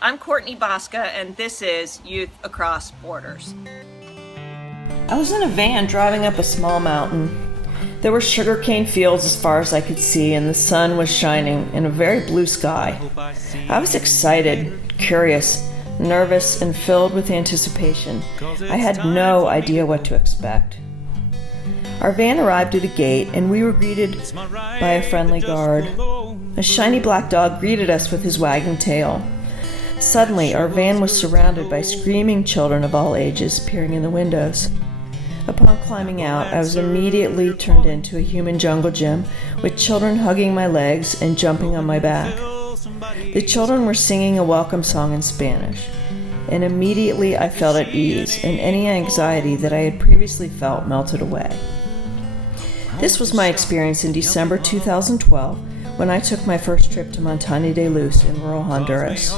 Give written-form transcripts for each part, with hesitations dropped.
I'm Courtney Bosca, and this is Youth Across Borders. I was in a van driving up a small mountain. There were sugarcane fields as far as I could see, and the sun was shining in a very blue sky. I was excited, curious, nervous, and filled with anticipation. I had no idea what to expect. Our van arrived at a gate, and we were greeted by a friendly guard. A shiny black dog greeted us with his wagging tail. Suddenly, our van was surrounded by screaming children of all ages peering in the windows. Upon climbing out, I was immediately turned into a human jungle gym, with children hugging my legs and jumping on my back. The children were singing a welcome song in Spanish, and immediately I felt at ease, and any anxiety that I had previously felt melted away. This was my experience in December 2012, when I took my first trip to Montaña de Luz in rural Honduras.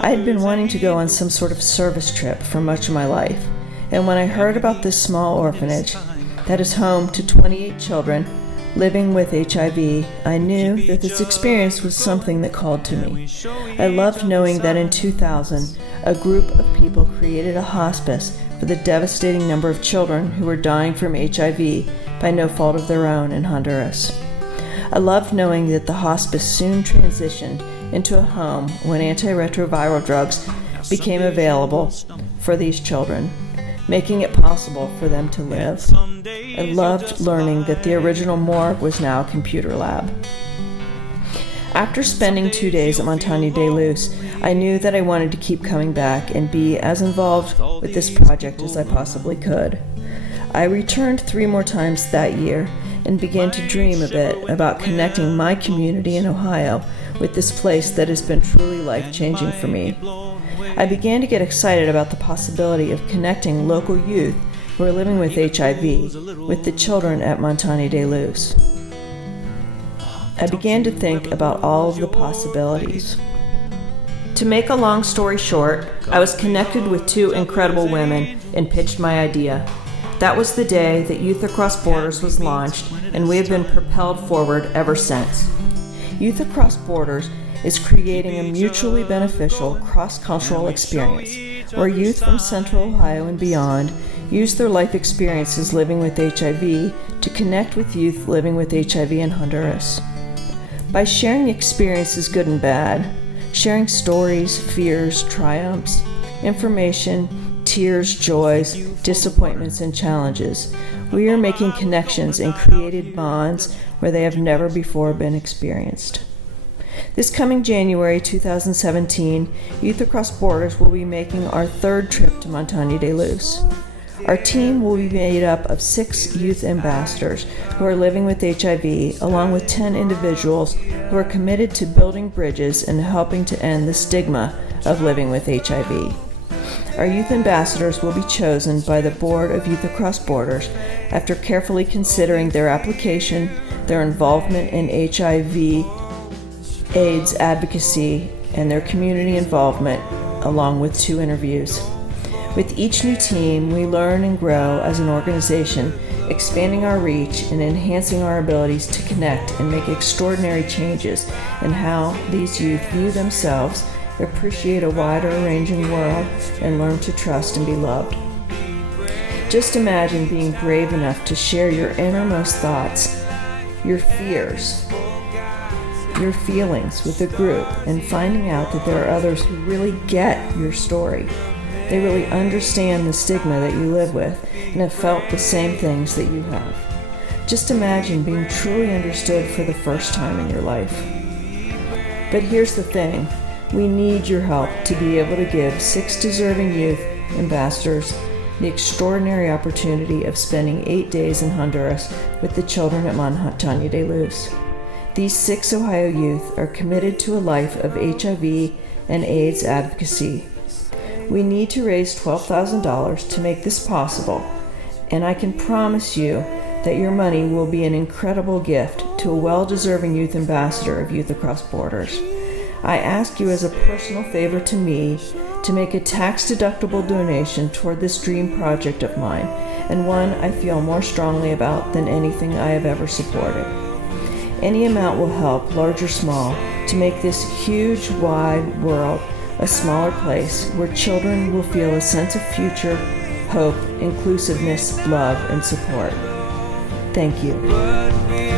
I had been wanting to go on some sort of service trip for much of my life, and when I heard about this small orphanage that is home to 28 children living with HIV, I knew that this experience was something that called to me. I loved knowing that in 2000, a group of people created a hospice for the devastating number of children who were dying from HIV by no fault of their own in Honduras. I loved knowing that the hospice soon transitioned into a home when antiretroviral drugs became available for these children, making it possible for them to live. I loved learning that the original morgue was now a computer lab. After spending 2 days at Montaña de Luz, I knew that I wanted to keep coming back and be as involved with this project as I possibly could. I returned 3 more times that year and began to dream a bit about connecting my community in Ohio with this place that has been truly life-changing for me. I began to get excited about the possibility of connecting local youth who are living with HIV with the children at Montaña de Luz. I began to think about all of the possibilities. To make a long story short, I was connected with 2 incredible women and pitched my idea. That was the day that Youth Across Borders was launched, and we have been propelled forward ever since. Youth Across Borders is creating a mutually beneficial cross-cultural experience where youth from Central Ohio and beyond use their life experiences living with HIV to connect with youth living with HIV in Honduras. By sharing experiences good and bad, sharing stories, fears, triumphs, information, tears, joys, disappointments, and challenges, we are making connections and created bonds where they have never before been experienced. This coming January 2017, Youth Across Borders will be making our 3rd trip to Montaña de Luz. Our team will be made up of 6 youth ambassadors who are living with HIV, along with 10 individuals who are committed to building bridges and helping to end the stigma of living with HIV. Our youth ambassadors will be chosen by the Board of Youth Across Borders after carefully considering their application, their involvement in HIV/AIDS advocacy, and their community involvement, along with 2 interviews. With each new team, we learn and grow as an organization, expanding our reach and enhancing our abilities to connect and make extraordinary changes in how these youth view themselves, appreciate a wider ranging world, and learn to trust and be loved. Just imagine being brave enough to share your innermost thoughts, your fears, your feelings with a group, and finding out that there are others who really get your story. They really understand the stigma that you live with and have felt the same things that you have. Just imagine being truly understood for the first time in your life. But here's the thing. We need your help to be able to give 6 deserving youth ambassadors the extraordinary opportunity of spending 8 days in Honduras with the children at Montaña de Luz. These 6 Ohio youth are committed to a life of HIV and AIDS advocacy. We need to raise $12,000 to make this possible, and I can promise you that your money will be an incredible gift to a well-deserving youth ambassador of Youth Across Borders. I ask you as a personal favor to me to make a tax-deductible donation toward this dream project of mine, and one I feel more strongly about than anything I have ever supported. Any amount will help, large or small, to make this huge, wide world a smaller place where children will feel a sense of future, hope, inclusiveness, love, and support. Thank you.